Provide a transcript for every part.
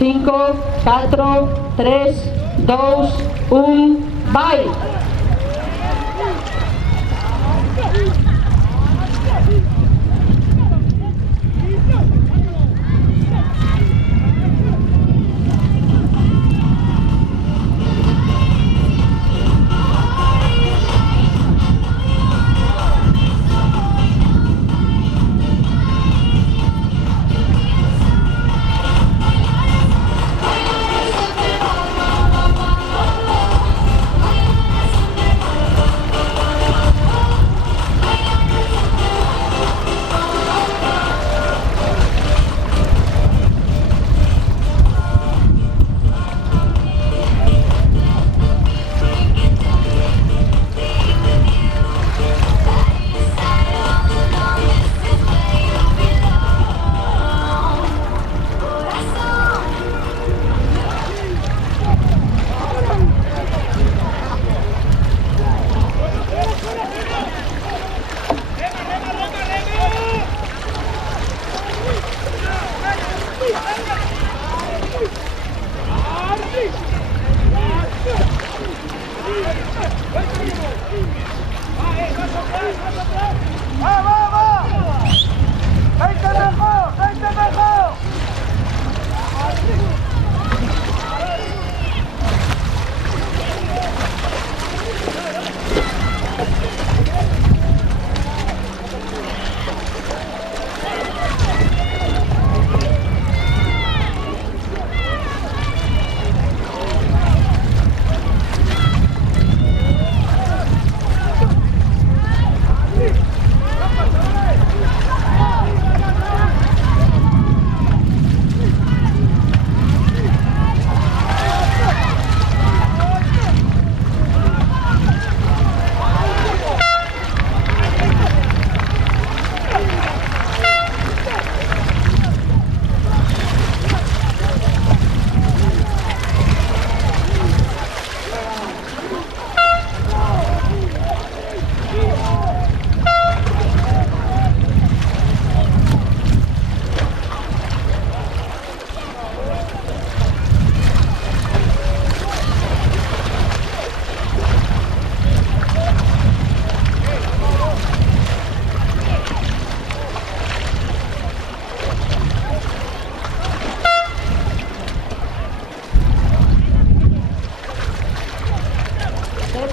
5, 4, 3, 2, 1, ball!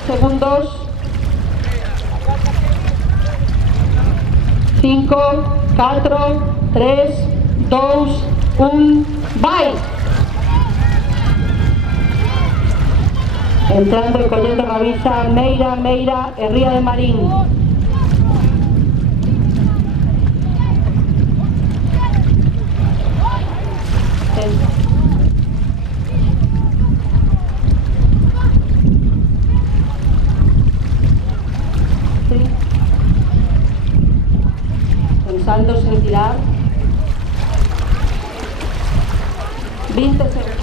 Segundos. 5, 4, 3, 2, 1, ball! Entrando y collendo Gavisa, Meira, Herría de Marín. Pensando sin tirar. 20 segundos.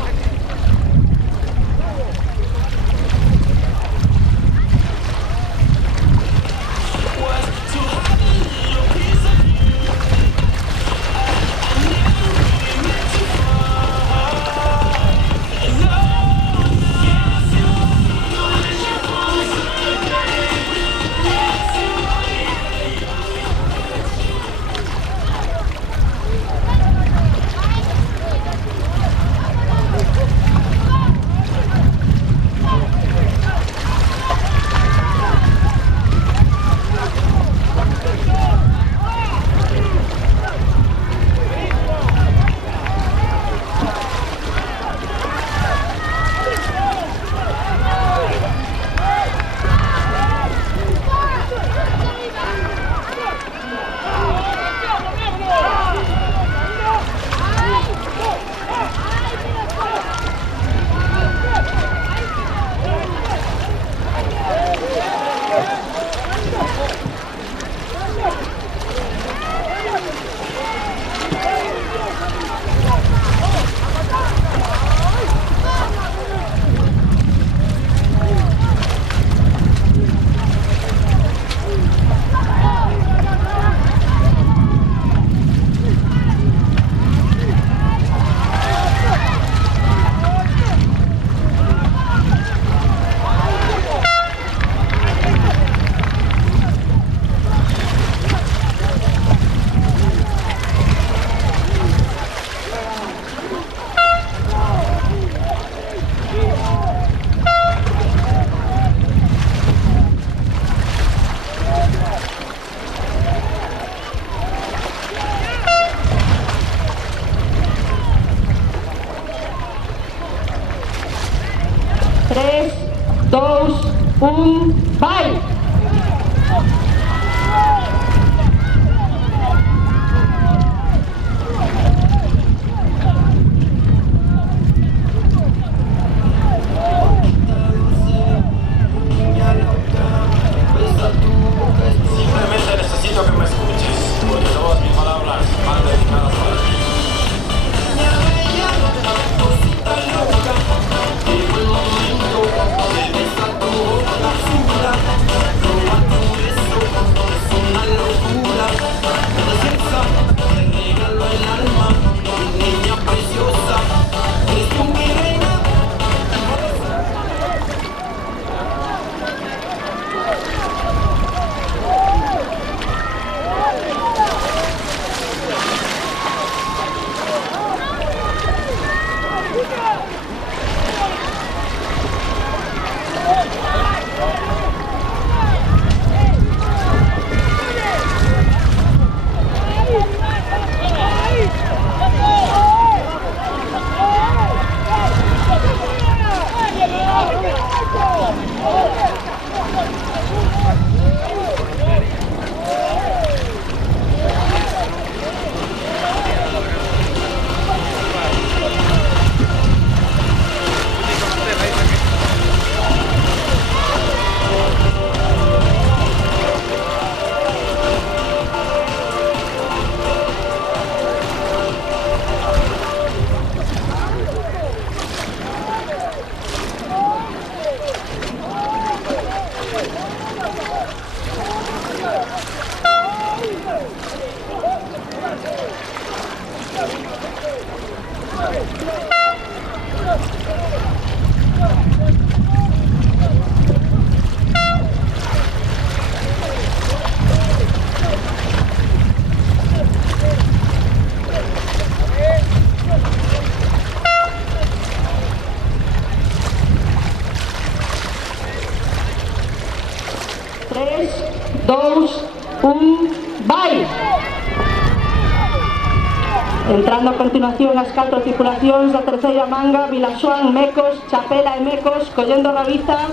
Entrando a continuación as 4 tripulacións da terceira manga, Vilaxoán, Mecos, Chapela e Mecos, collendo Rabiza.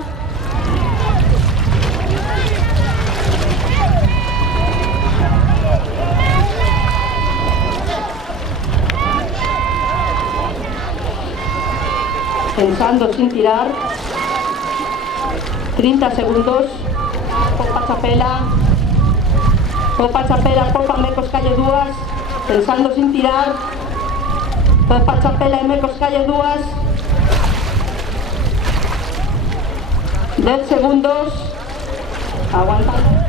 Pensando sin tirar. 30 segundos. Popa Chapela. Popa Chapela, Popa Mecos, calle 2. Pensando sin tirar. Popa Chapela e Mecos, calle 2. 10 segundos. Aguantando.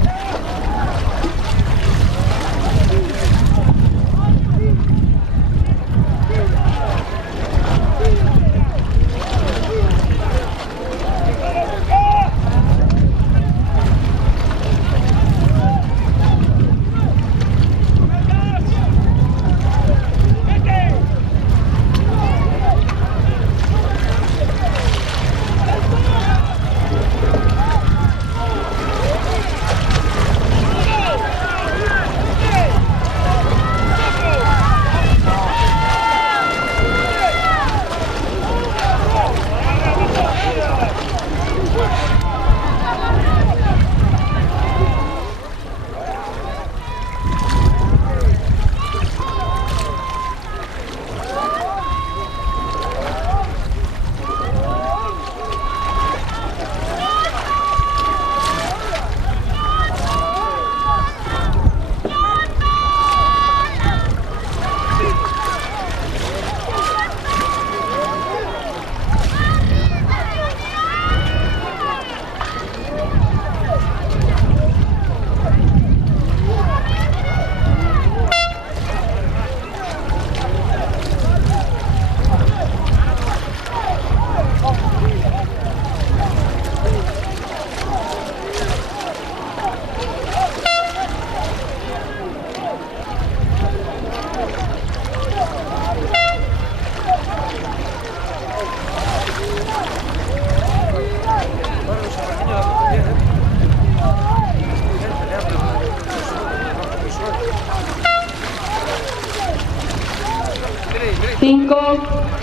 Cinco,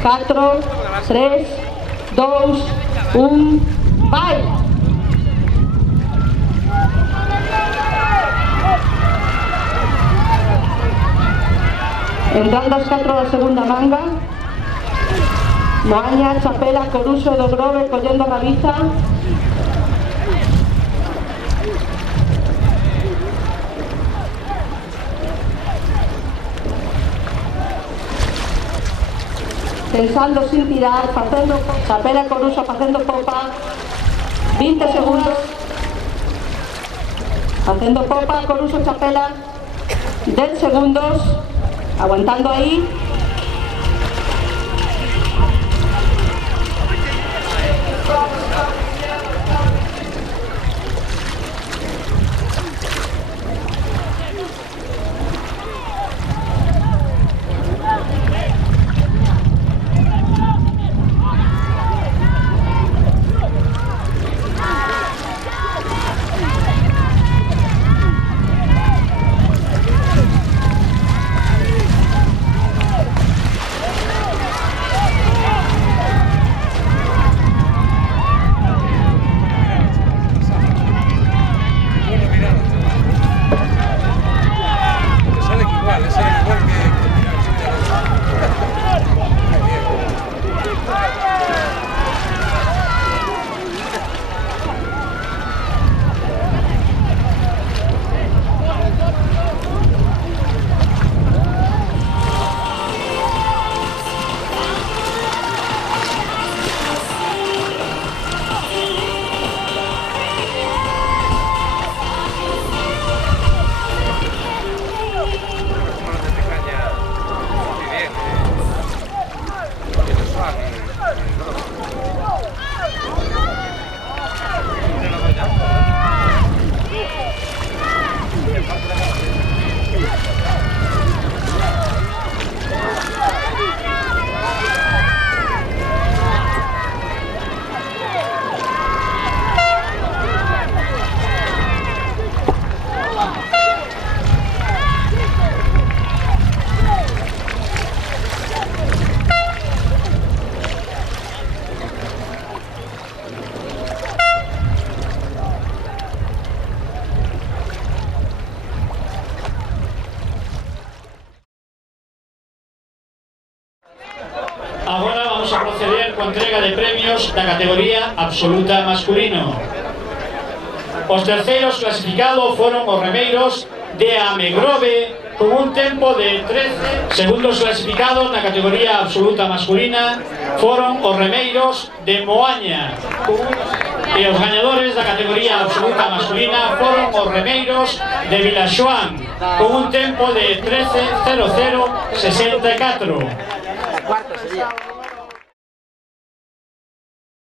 4, 3, 2, 1, vai! Entrando as 4 da segunda manga. Moaña, Chapela, Coruso e do Grove collendo a Rabiza. Pensando sin tirar, facendo Chapela e Coruso facendo popa. 20 segundos. Facendo popa, Coruso, Chapela. 10 segundos. Aguantando aí. vamos a proceder coa entrega de premios da categoría absoluta masculino. Os terceiros clasificados foron os remeiros de Amegrove con un tempo de 13. Segundos clasificados na categoría absoluta masculina foron os remeiros de Moaña. E os gañadores da categoría absoluta masculina foron os remeiros de Vilaxoán con un tempo de 13:00:64. Cuarto sería.